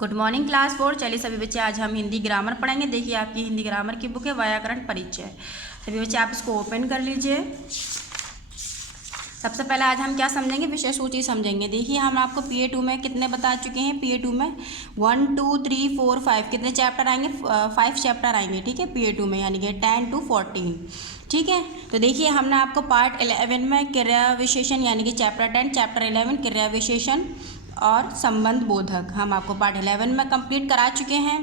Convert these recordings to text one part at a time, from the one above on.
Good morning class 4। चलिए सभी बच्चे, आज हम हिंदी ग्रामर पढ़ेंगे। देखिए आपकी हिंदी ग्रामर की बुक है व्याकरण परिचय। सभी बच्चे आप इसको ओपन कर लीजिए। सबसे पहले आज हम क्या समझेंगे, विषय सूची समझेंगे। देखिए हम आपको PA2 में कितने बता चुके हैं। PA2 में 1 2 3 4 5 कितने चैप्टर आएंगे, 5 चैप्टर आएंगे। ठीक है, PA2 में यानी कि 10 to 14। ठीक है, तो देखिए हमने आपको पार्ट 11 में क्रिया विशेषण यानी कि चैप्टर 10 चैप्टर 11 क्रिया विशेषण और संबंध बोधक हम आपको पार्ट 11 में कंप्लीट करा चुके हैं।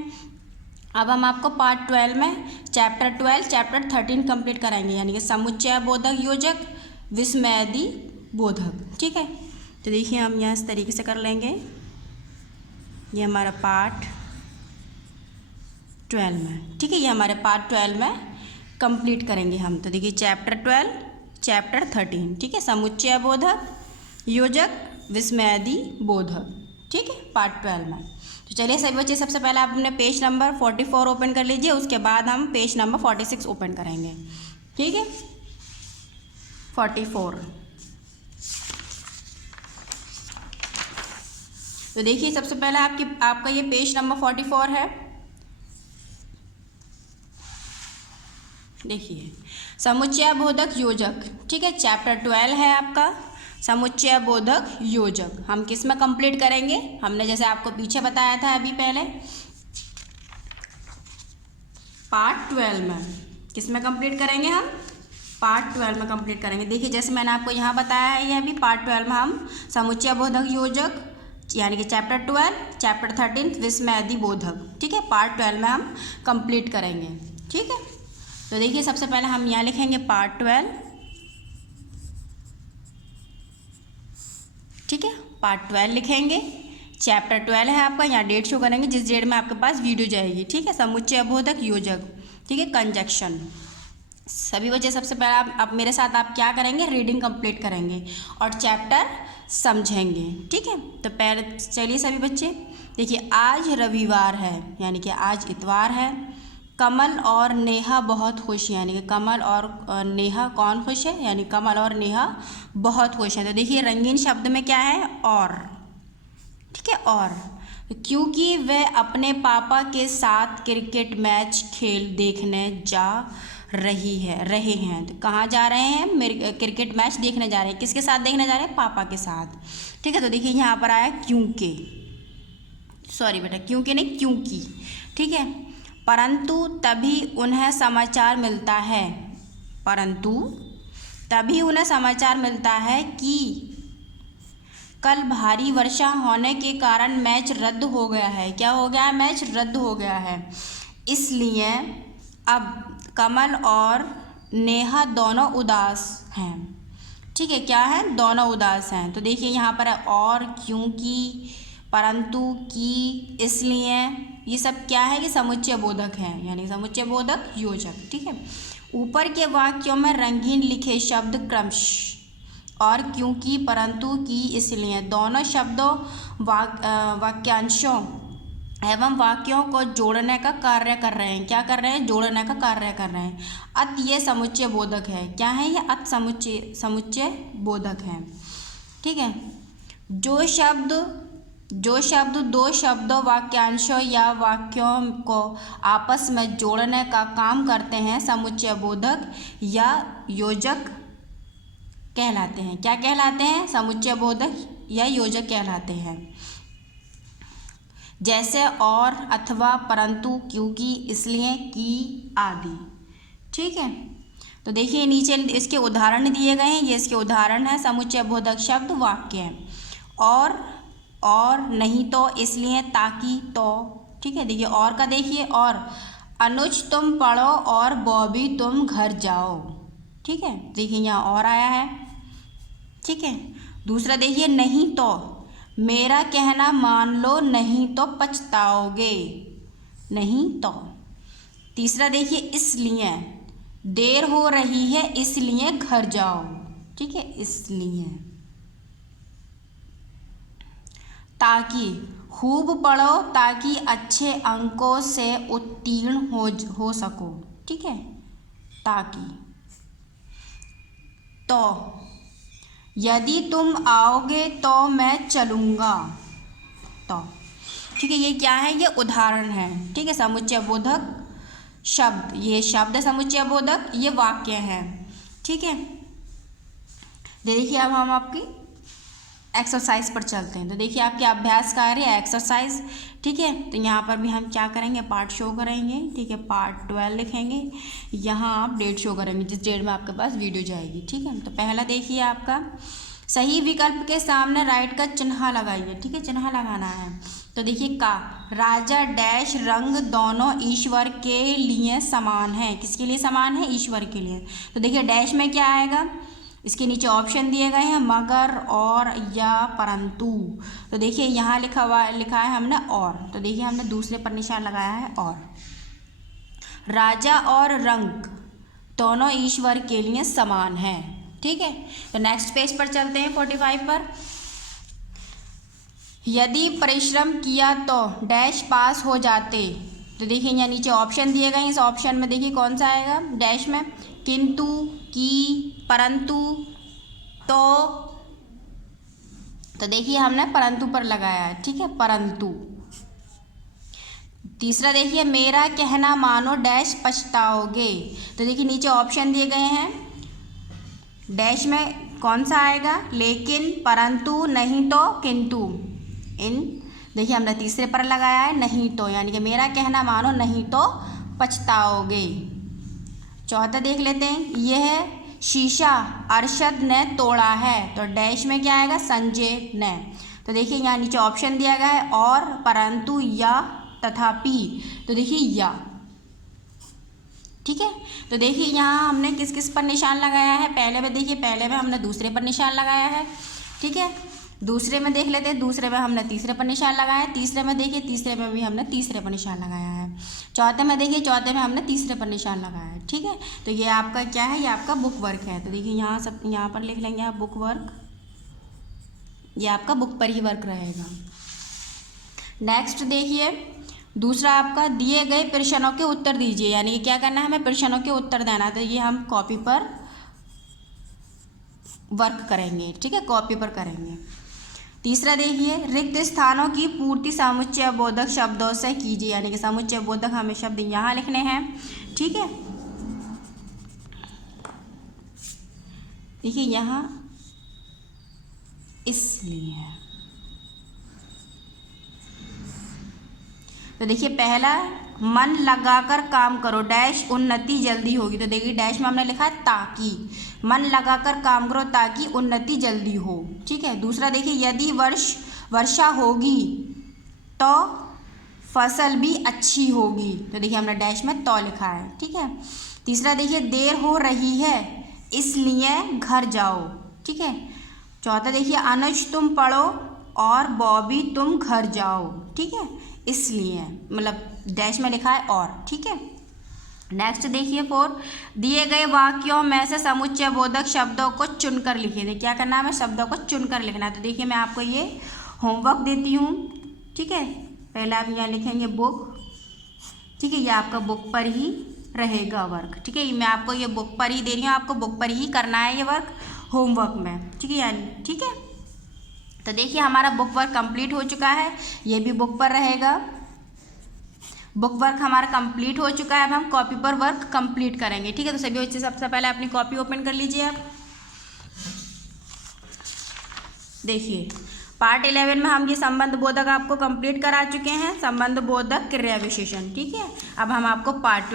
अब हम आपको पार्ट 12 में चैप्टर 12 चैप्टर 13 कंप्लीट कराएंगे यानी कि समुच्चय बोधक योजक विस्मयादि बोधक। ठीक है, तो देखिए हम यहाँ इस तरीके से कर लेंगे। ये हमारा पार्ट 12 में, ठीक है, ये हमारे पार्ट 12 में कंप्लीट करेंगे हम। तो देखिए चैप्टर 12 चैप्टर 13, ठीक है, समुच्चय बोधक योजक विस्मयादि बोधक। ठीक है, पार्ट 12 में। तो चलिए सभी बच्चे, सबसे पहले आप अपने पेज नंबर 44 ओपन कर लीजिए, उसके बाद हम पेज नंबर 46 ओपन करेंगे। ठीक है, 44। तो देखिए सबसे पहले आपका ये पेज नंबर 44 है। देखिए समुच्चय बोधक योजक, ठीक है, चैप्टर 12 है आपका समुच्चय बोधक योजक। हम किस में कंप्लीट करेंगे, हमने जैसे आपको पीछे बताया था अभी पहले, पार्ट 12 में। किस में कंप्लीट करेंगे हम, पार्ट 12 में कंप्लीट करेंगे। देखिए जैसे मैंने आपको यहाँ बताया है, ये अभी पार्ट 12 में हम समुच्चय बोधक योजक यानी कि चैप्टर 12 चैप्टर 13 विस्मयादि बोधक, ठीक है, पार्ट 12 में हम कंप्लीट करेंगे। ठीक है, तो देखिए सबसे पहले हम यहाँ लिखेंगे पार्ट 12। ठीक है, पार्ट 12 लिखेंगे, चैप्टर 12 है आपका। यहाँ डेट शो करेंगे जिस डेट में आपके पास वीडियो जाएगी। ठीक है, समुच्चय बोधक योजक, ठीक है, कंजक्शन। सभी बच्चे सबसे पहले आप मेरे साथ आप क्या करेंगे, रीडिंग कंप्लीट करेंगे और चैप्टर समझेंगे। ठीक है, तो पहले चलिए सभी बच्चे देखिए, आज रविवार है यानी कि आज इतवार है। कमल और नेहा बहुत खुश यानी कि कमल और नेहा कौन खुश है, यानी कमल और नेहा बहुत खुश हैं। तो देखिए रंगीन शब्द में क्या है, और, ठीक है, और क्योंकि वह अपने पापा के साथ क्रिकेट मैच खेल देखने जा रहे हैं। तो कहाँ जा रहे हैं, मेरे क्रिकेट मैच देखने जा रहे हैं। किसके साथ देखने जा रहे हैं, पापा के साथ। ठीक है, तो देखिए यहाँ पर आया क्योंकि, सॉरी बेटा, क्योंकि नहीं क्योंकि, ठीक है, परंतु तभी उन्हें समाचार मिलता है, परंतु तभी उन्हें समाचार मिलता है कि कल भारी वर्षा होने के कारण मैच रद्द हो गया है। क्या हो गया है, मैच रद्द हो गया है। इसलिए अब कमल और नेहा दोनों उदास हैं। ठीक है, क्या है, दोनों उदास हैं। तो देखिए यहाँ पर है और, क्योंकि, परंतु, कि, इसलिए, ये सब क्या है कि समुच्चय बोधक है यानी समुच्चय बोधक योजक। ठीक है, ऊपर के वाक्यों में रंगीन लिखे शब्द क्रमशः और, क्योंकि, परंतु, कि, इसलिए दोनों शब्दों वाक्यांशों एवं वाक्यों को जोड़ने का कार्य कर रहे हैं। क्या कर रहे हैं, जोड़ने का कार्य कर रहे हैं। अत ये समुच्चय बोधक है। क्या है ये, अत समुच्चय बोधक है। ठीक है, जो शब्द दो शब्दों वाक्यांशों या वाक्यों को आपस में जोड़ने का काम करते हैं समुच्चय बोधक या योजक कहलाते हैं। क्या कहलाते हैं, समुच्चय बोधक या योजक कहलाते हैं। जैसे और, अथवा, परंतु, क्योंकि, इसलिए, कि, आदि। ठीक है, तो देखिए नीचे इसके उदाहरण दिए गए हैं। ये इसके उदाहरण है, समुच्चय बोधक शब्द वाक्य, और, नहीं तो, इसलिए, ताकि, तो। ठीक है, देखिए और का देखिए, और अनुज तुम पढ़ो और बॉबी तुम घर जाओ। ठीक है, देखिए यहाँ और आया है। ठीक है, दूसरा देखिए, नहीं तो, मेरा कहना मान लो, नहीं तो पछताओगे, नहीं तो। तीसरा देखिए, इसलिए, देर हो रही है इसलिए घर जाओ। ठीक है, इसलिए। ताकि, खूब पढ़ो ताकि अच्छे अंकों से उत्तीर्ण हो सको। ठीक है, ताकि। तो, यदि तुम आओगे तो मैं चलूँगा, तो। ठीक है, ये क्या है, ये उदाहरण है। ठीक है, समुच्चय बोधक शब्द, ये शब्द समुच्चय बोधक, ये वाक्य है। ठीक है, देखिए अब हम आपकी एक्सरसाइज पर चलते हैं। तो देखिए आपके अभ्यास कार्य है एक्सरसाइज। ठीक है, तो यहाँ पर भी हम क्या करेंगे, पार्ट शो करेंगे। ठीक है, पार्ट 12 लिखेंगे, यहाँ आप डेट शो करेंगे जिस डेट में आपके पास वीडियो जाएगी। ठीक है, तो पहला देखिए आपका सही विकल्प के सामने राइट का चिन्ह लगाइए। ठीक है, चिन्ह लगाना है। तो देखिए का राजा डैश रंग दोनों ईश्वर के लिए समान है। किसके लिए समान है, ईश्वर के लिए। तो देखिए डैश में क्या आएगा, इसके नीचे ऑप्शन दिए गए हैं मगर, और, या, परंतु। तो देखिए यहाँ लिखा है हमने और, तो देखिए हमने दूसरे पर निशान लगाया है और। राजा और रंग दोनों ईश्वर के लिए समान है। ठीक है, तो नेक्स्ट पेज पर चलते हैं 45 पर। यदि परिश्रम किया तो डैश पास हो जाते। तो देखिए यहाँ नीचे ऑप्शन दिए गए हैं, इस ऑप्शन में देखिए कौन सा आएगा डैश में, किंतु, की, परंतु, तो देखिए हमने परंतु पर लगाया है। ठीक है, परंतु। तीसरा देखिए मेरा कहना मानो डैश पछताओगे। तो देखिए नीचे ऑप्शन दिए गए हैं, डैश में कौन सा आएगा, लेकिन, परंतु, नहीं तो, किंतु। इन देखिए हमने तीसरे पर लगाया है नहीं तो, यानी कि मेरा कहना मानो नहीं तो पछताओगे। चौथा देख लेते हैं, यह शीशा अरशद ने तोड़ा है। तो डैश में क्या आएगा, संजय ने। तो देखिए यहाँ नीचे ऑप्शन दिया गया है और, परंतु, या, तथापि। तो देखिए या। ठीक है, तो देखिए यहाँ हमने किस किस पर निशान लगाया है, पहले में देखिए, पहले में हमने दूसरे पर निशान लगाया है। ठीक है, दूसरे में देख लेते हैं, दूसरे में हमने तीसरे पर निशान लगाया है। तीसरे में देखिए, तीसरे में भी हमने तीसरे पर निशान लगाया है। चौथे में देखिए, चौथे में हमने तीसरे पर निशान लगाया है। ठीक है, तो ये आपका क्या है, ये आपका बुक वर्क है। तो देखिए यहाँ पर लिख लेंगे आप बुक वर्क, ये आपका बुक पर ही वर्क रहेगा। नेक्स्ट देखिए दूसरा आपका दिए गए प्रश्नों के उत्तर दीजिए, यानी कि क्या करना है, हमें प्रश्नों के उत्तर देना। तो ये हम कॉपी पर वर्क करेंगे। ठीक है, कॉपी पर करेंगे। तीसरा देखिए रिक्त स्थानों की पूर्ति समुच्चय बोधक शब्दों से कीजिए, यानी कि समुच्चय बोधक हमें शब्द यहाँ लिखने हैं। ठीक है, देखिए यहाँ इसलिए, तो देखिए पहला मन लगाकर काम करो डैश उन्नति जल्दी होगी। तो देखिए डैश में हमने लिखा है ताकि, मन लगाकर काम करो ताकि उन्नति जल्दी हो। ठीक है, दूसरा देखिए यदि वर्षा होगी तो फसल भी अच्छी होगी। तो देखिए हमने डैश में तो लिखा है। ठीक है, तीसरा देखिए देर हो रही है इसलिए घर जाओ। ठीक है, चौथा देखिए अनुज तुम पढ़ो और बॉबी तुम घर जाओ। ठीक है, इसलिए मतलब डैश में लिखा है और। ठीक है, नेक्स्ट देखिए 4 दिए गए वाक्यों में से समुच्चय बोधक शब्दों को चुनकर लिखिए। देखिए क्या करना है, हमें शब्दों को चुनकर लिखना है। तो देखिए मैं आपको ये होमवर्क देती हूँ। ठीक है, पहले आप यहाँ लिखेंगे बुक। ठीक है, ये आपका बुक पर ही रहेगा वर्क। ठीक है, मैं आपको ये बुक पर ही दे रही हूँ, आपको बुक पर ही करना है ये वर्क होमवर्क में। ठीक है यानी, ठीक है, तो देखिए हमारा बुक वर्क कंप्लीट हो चुका है, ये भी बुक पर रहेगा। बुक वर्क हमारा कंप्लीट हो चुका है, अब हम कॉपी पर वर्क कंप्लीट करेंगे। ठीक है, तो सभी बच्चे सबसे पहले अपनी कॉपी ओपन कर लीजिए आप। देखिए पार्ट 11 में हम ये संबंध बोधक आपको कंप्लीट करा चुके हैं, संबंध बोधक क्रिया विशेषण। ठीक है, अब हम आपको पार्ट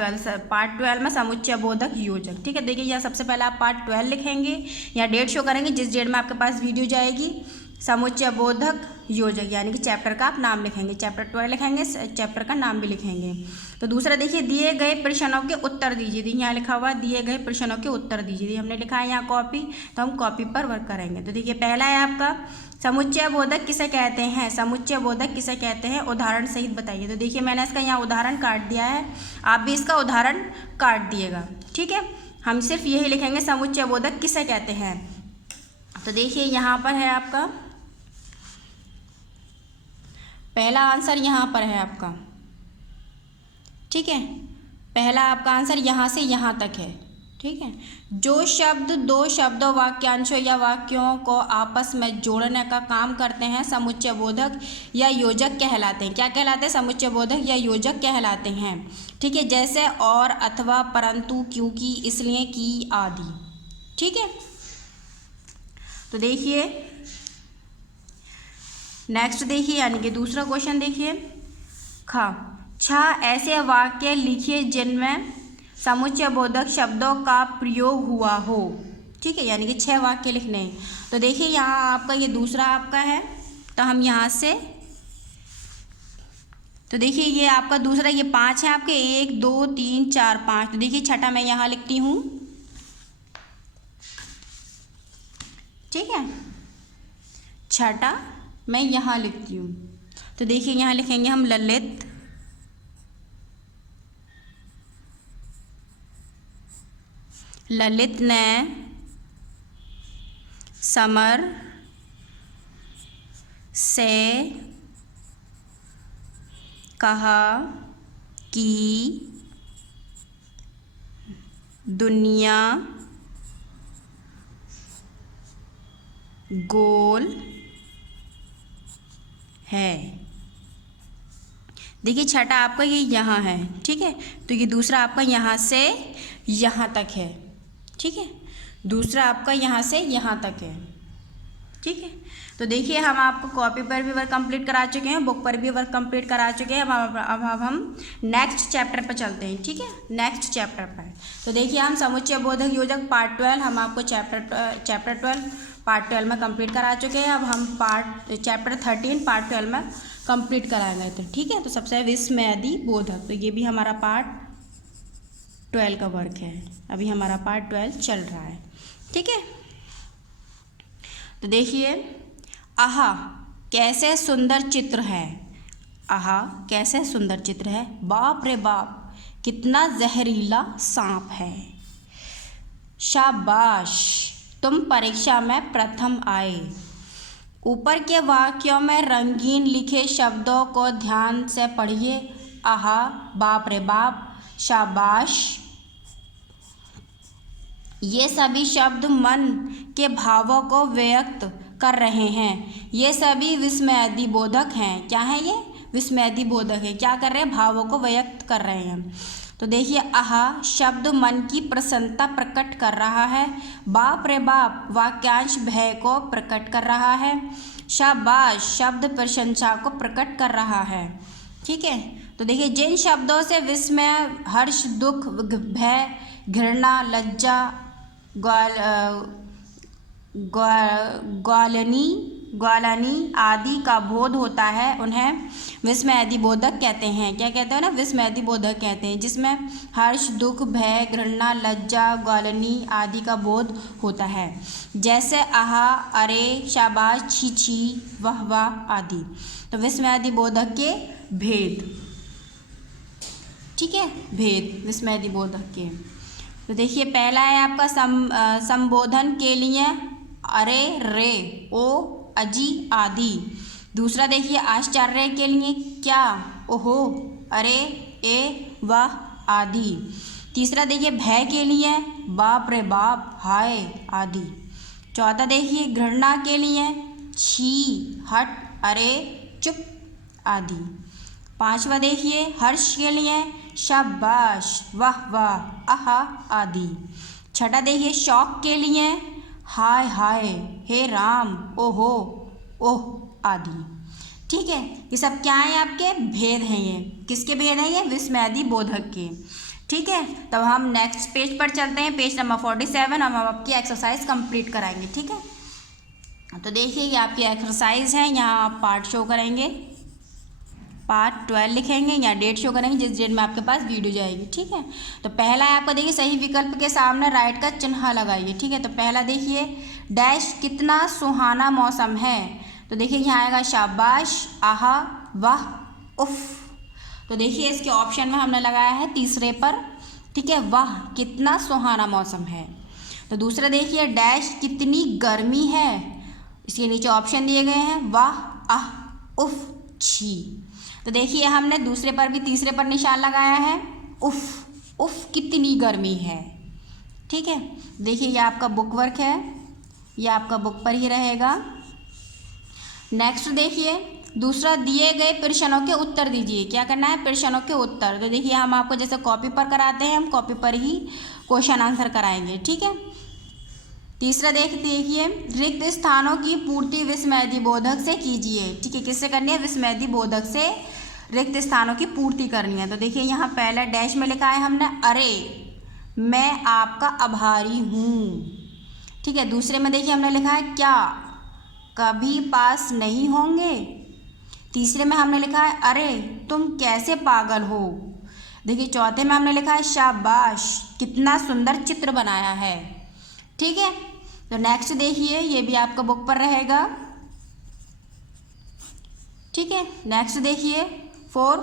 12 में समुच्चय बोधक योजक। ठीक है, देखिए यहाँ सबसे पहले आप पार्ट 12 लिखेंगे, यहाँ डेट शो करेंगे जिस डेट में आपके पास वीडियो जाएगी। समुच्चय बोधक योजक यानी कि चैप्टर का आप नाम लिखेंगे, चैप्टर 12 लिखेंगे, चैप्टर का नाम भी लिखेंगे। तो दूसरा देखिए दिए गए प्रश्नों के उत्तर दीजिए। यहाँ लिखा हुआ दिए गए प्रश्नों के उत्तर दीजिए, हमने लिखा है यहाँ कॉपी, तो हम कॉपी पर वर्क करेंगे। तो देखिए पहला है आपका समुच्चय बोधक किसे कहते हैं, समुच्चय बोधक किसे कहते हैं, उदाहरण सहित बताइए। तो देखिए मैंने इसका यहाँ उदाहरण काट दिया है, आप भी इसका उदाहरण काट दिएगा। ठीक है, हम सिर्फ यही लिखेंगे समुच्चय बोधक किसे कहते हैं। तो देखिए यहाँ पर है आपका पहला आंसर, यहाँ पर है आपका। ठीक है, पहला आपका आंसर यहाँ से यहाँ तक है। ठीक है। जो शब्द दो शब्दों, वाक्यांशों या वाक्यों को आपस में जोड़ने का काम करते हैं समुच्चय बोधक या योजक कहलाते हैं। क्या कहलाते हैं? समुच्चय बोधक या योजक कहलाते हैं। ठीक है, जैसे और, अथवा, परंतु, क्योंकि, इसलिए, कि आदि। ठीक है, तो देखिए नेक्स्ट देखिए, यानी कि दूसरा क्वेश्चन देखिए। ख 6 ऐसे वाक्य लिखिए जिनमें समुच्चय बोधक शब्दों का प्रयोग हुआ हो। ठीक है, यानी कि 6 वाक्य लिखने हैं। तो देखिए यहाँ आपका ये दूसरा आपका है, तो हम यहाँ से, तो देखिए ये आपका दूसरा, ये 5 है आपके, 1 2 3 4 5। तो देखिए छठा मैं यहाँ लिखती हूँ। ठीक है, छठा मैं यहाँ लिखती हूँ। तो देखिए यहाँ लिखेंगे हम ललित ने समर से कहा कि दुनिया गोल है। देखिए छठा आपका ये यहाँ है। ठीक है, तो ये दूसरा आपका यहाँ से यहाँ तक है। ठीक है, दूसरा आपका यहाँ से यहाँ तक है। ठीक है, तो देखिए हम आपको कॉपी पर भी वर्क कंप्लीट करा चुके हैं, बुक पर भी वर्क कंप्लीट करा चुके हैं। अब हम नेक्स्ट चैप्टर पर चलते हैं। ठीक है, नेक्स्ट चैप्टर पर तो देखिए हम समुच्चय बोधक योजक पार्ट 12 हम आपको चैप्टर 12 पार्ट 12 में कंप्लीट करा चुके हैं। अब हम चैप्टर 13 पार्ट 12 में कंप्लीट कराएंगे। तो ठीक है, तो सबसे विस्मयादि बोधक, तो ये भी हमारा पार्ट 12 का वर्क है। अभी हमारा पार्ट 12 चल रहा है। ठीक है, तो देखिए, आहा कैसे सुंदर चित्र है। आहा कैसे सुंदर चित्र है। बाप रे बाप कितना जहरीला सांप है। शाबाश तुम परीक्षा में प्रथम आए। ऊपर के वाक्यों में रंगीन लिखे शब्दों को ध्यान से पढ़िए। आहा, बाप रे बाप, शाबाश, ये सभी शब्द मन के भावों को व्यक्त कर रहे हैं। ये सभी विस्मयादि बोधक हैं। क्या है ये? विस्मयादि बोधक है। क्या कर रहे हैं? भावों को व्यक्त कर रहे हैं। तो देखिए, आहा शब्द मन की प्रसन्नता प्रकट कर रहा है। बाप रे बाप वाक्यांश भय को प्रकट कर रहा है। शाबाश शब्द प्रशंसा को प्रकट कर रहा है। ठीक है, तो देखिए जिन शब्दों से विस्मय, हर्ष, दुख, भय, घृणा, लज्जा, ग्वालनी आदि का बोध होता है उन्हें विस्मयादि बोधक कहते हैं। क्या कहते हैं ना? विस्मयादि बोधक कहते हैं, जिसमें हर्ष, दुख, भय, घृणा, लज्जा, ग्वालनी आदि का बोध होता है। जैसे आहा, अरे, शाबाश, छी छी, वाह वाह आदि। तो विस्मयादि बोधक के भेद। ठीक है, भेद विस्मयादि बोधक के। तो देखिए पहला है आपका संबोधन के लिए अरे, रे, ओ, अजी आदि। दूसरा देखिए आश्चर्य के लिए क्या, ओहो, अरे, ए, वाह आदि। तीसरा देखिए भय के लिए बाप रे बाप, हाय आदि। चौथा देखिए घृणा के लिए छी, हट, अरे, चुप आदि। पांचवा देखिए हर्ष के लिए शाबाश, वाह वाह, आहा आदि। छठा देखिए शौक के लिए हाय हाय, हे राम, ओहो, ओह आदि। ठीक है, ये सब क्या हैं? आपके भेद हैं। ये किसके भेद हैं? ये विस्मयादि बोधक के। ठीक है, तब हम नेक्स्ट पेज पर चलते हैं, पेज नंबर 47। हम आपकी एक्सरसाइज कंप्लीट कराएंगे। ठीक है, तो देखिए ये आपकी एक्सरसाइज है। यहाँ आप पार्ट शो करेंगे, पार्ट 12 लिखेंगे या डेट शो करेंगे जिस डेट में आपके पास वीडियो जाएगी। ठीक है, तो पहला है आपका देखिए सही विकल्प के सामने राइट का चिन्ह लगाइए। ठीक है, तो पहला देखिए डैश कितना सुहाना मौसम है। तो देखिए यहाँ आएगा शाबाश, आहा, वाह, उफ। तो देखिए इसके ऑप्शन में हमने लगाया है तीसरे पर। ठीक है, वाह कितना सुहाना मौसम है। तो दूसरा देखिए डैश कितनी गर्मी है। इसके नीचे ऑप्शन दिए गए हैं वाह, आह, उफ, छी। तो देखिए हमने दूसरे पर भी तीसरे पर निशान लगाया है, उफ, उफ कितनी गर्मी है। ठीक है, देखिए ये आपका बुक वर्क है, ये आपका बुक पर ही रहेगा। नेक्स्ट देखिए दूसरा, दिए गए प्रश्नों के उत्तर दीजिए। क्या करना है? प्रश्नों के उत्तर। तो देखिए हम आपको जैसे कॉपी पर कराते हैं, हम कॉपी पर ही क्वेश्चन आंसर कराएंगे। ठीक है, तीसरा देखिए रिक्त स्थानों की पूर्ति विस्मृति बोधक से कीजिए। ठीक है, किससे करनी है? विस्मृति बोधक से रिक्त स्थानों की पूर्ति करनी है। तो देखिए यहाँ पहला डैश में लिखा है हमने, अरे मैं आपका आभारी हूँ। ठीक है, दूसरे में देखिए हमने लिखा है, क्या कभी पास नहीं होंगे। तीसरे में हमने लिखा है, अरे तुम कैसे पागल हो। देखिए चौथे में हमने लिखा है, शाबाश कितना सुंदर चित्र बनाया है। ठीक है, तो नेक्स्ट देखिए ये भी आपका बुक पर रहेगा। ठीक है, नेक्स्ट देखिए 4,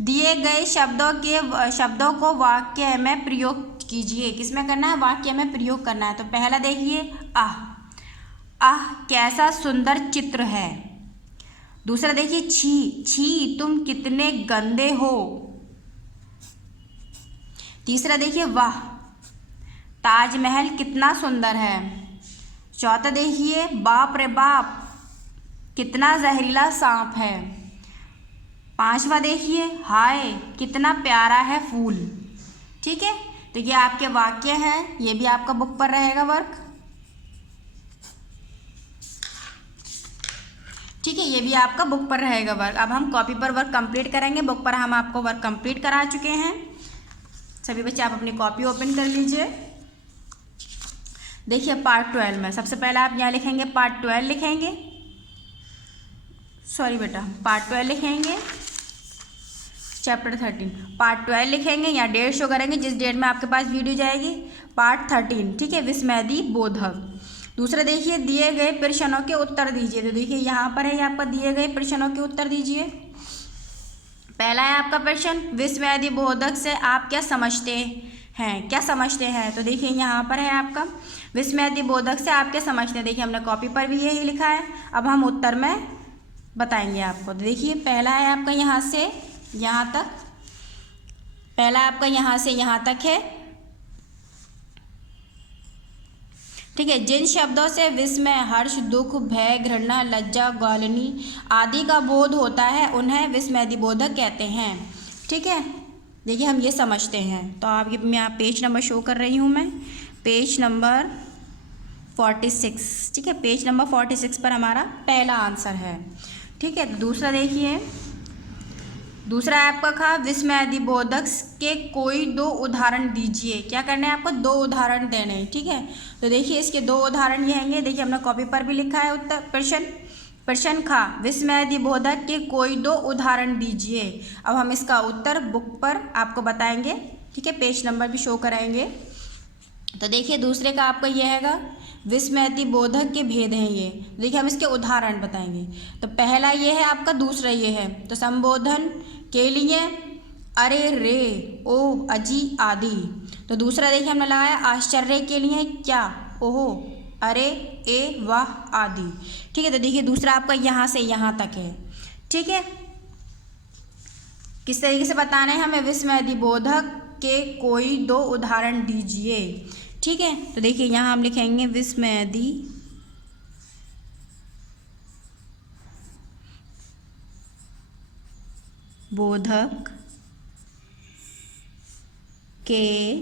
दिए गए शब्दों को वाक्य में प्रयोग कीजिए। किसमें करना है? वाक्य में प्रयोग करना है। तो पहला देखिए, आह आह कैसा सुंदर चित्र है। दूसरा देखिए, छी छी तुम कितने गंदे हो। तीसरा देखिए, वाह ताजमहल कितना सुंदर है। चौथा देखिए, बाप रे बाप कितना जहरीला सांप है। पांचवा देखिए, हाय कितना प्यारा है फूल। ठीक है, तो ये आपके वाक्य हैं, ये भी आपका बुक पर रहेगा वर्क। ठीक है, ये भी आपका बुक पर रहेगा वर्क। अब हम कॉपी पर वर्क कंप्लीट करेंगे, बुक पर हम आपको वर्क कंप्लीट करा चुके हैं। सभी बच्चे आप अपनी कॉपी ओपन कर लीजिए। देखिए पार्ट 12 में सबसे पहले आप यहाँ लिखेंगे पार्ट 12 लिखेंगे, सॉरी बेटा पार्ट 12 लिखेंगे, चैप्टर 13 पार्ट 12 लिखेंगे। यहाँ डेट शो करेंगे जिस डेट में आपके पास वीडियो जाएगी, पार्ट 13। ठीक है, विस्मृति बोधक। दूसरा देखिए, दिए गए प्रश्नों के उत्तर दीजिए। तो देखिए यहाँ पर है आपका, दिए गए प्रश्नों के उत्तर दीजिए। पहला है आपका प्रश्न, विस्मृति बोधक से आप क्या समझते हैं? क्या समझते हैं? तो देखिए यहाँ पर है आपका, विस्मृति बोधक से आप क्या समझते हैं। देखिए हमने कॉपी पर भी यही लिखा है, अब हम उत्तर में बताएंगे आपको। तो देखिए पहला है आपका यहाँ से यहाँ तक, पहला आपका यहाँ से यहाँ तक है। ठीक है, जिन शब्दों से विस्मय, हर्ष, दुख, भय, घृणा, लज्जा, ग्लानि आदि का बोध होता है उन्हें विस्मृति बोधक कहते हैं। ठीक है, देखिए हम ये समझते हैं। तो आपके मैं यहाँ पेज नंबर शो कर रही हूँ, मैं पेज नंबर 46। ठीक है, पेज नंबर 46 पर हमारा पहला आंसर है। ठीक है, दूसरा देखिए, दूसरा आपका था विस्मृति बोधक के कोई 2 उदाहरण दीजिए। क्या करना है आपको? 2 उदाहरण देने हैं। ठीक है, तो देखिए इसके 2 उदाहरण ये हैं। देखिए हमने कॉपी पर भी लिखा है उत्तर प्रश्न खा, विस्मृति बोधक के कोई 2 उदाहरण दीजिए। अब हम इसका उत्तर बुक पर आपको बताएंगे। ठीक है, पेज नंबर भी शो कराएंगे। तो देखिए दूसरे का आपका ये हैगा, विस्मृति बोधक के भेद हैं ये। देखिए हम इसके उदाहरण बताएंगे। तो पहला ये है आपका, दूसरा ये है। तो संबोधन के लिए अरे रे, ओ, अजी आदि। तो दूसरा देखिए हमने लगाया आश्चर्य के लिए क्या, ओहो, अरे, ए, वाह आदि। ठीक है, तो देखिए दूसरा आपका यहाँ से यहाँ तक है। ठीक है, किस तरीके से बताना है हमें? विस्मृति बोधक के कोई 2 उदाहरण दीजिए। ठीक है, तो देखिए यहाँ हम लिखेंगे विस्मृति बोधक के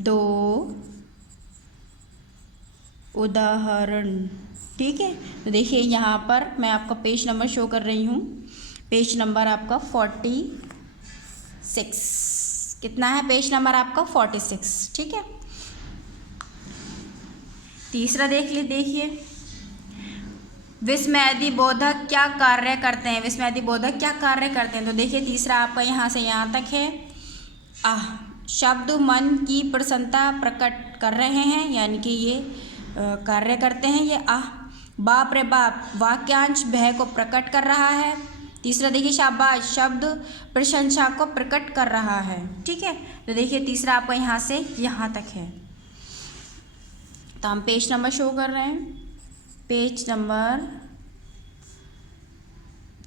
2 उदाहरण। ठीक है, तो देखिए यहाँ पर मैं आपका पेज नंबर शो कर रही हूँ, पेज नंबर आपका 46। कितना है पेज नंबर आपका? 46। ठीक है, तीसरा देखिए विस्मृति बोधक क्या कार्य करते हैं? विस्मृति बोधक क्या कार्य करते हैं? तो देखिए तीसरा आपका यहाँ से यहाँ तक है। आह शब्द मन की प्रसन्नता प्रकट कर रहे हैं, यानी कि ये कार्य करते हैं ये। आह बाप रे बाप वाक्यांश भय को प्रकट कर रहा है। तीसरा देखिए शाबाश शब्द प्रशंसा को प्रकट कर रहा है। ठीक है, तो देखिए तीसरा आपका यहाँ से यहाँ तक है। तो हम पेज नंबर शो कर रहे हैं, पेज नंबर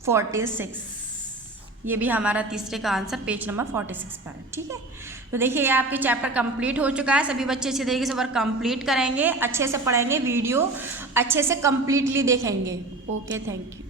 46। ये भी हमारा तीसरे का आंसर पेज नंबर 46 पर है। ठीक है, तो देखिए ये आपके चैप्टर कंप्लीट हो चुका है। सभी बच्चे अच्छे तरीके से वर्क कंप्लीट करेंगे, अच्छे से पढ़ेंगे, वीडियो अच्छे से कंप्लीटली देखेंगे। Okay, thank you.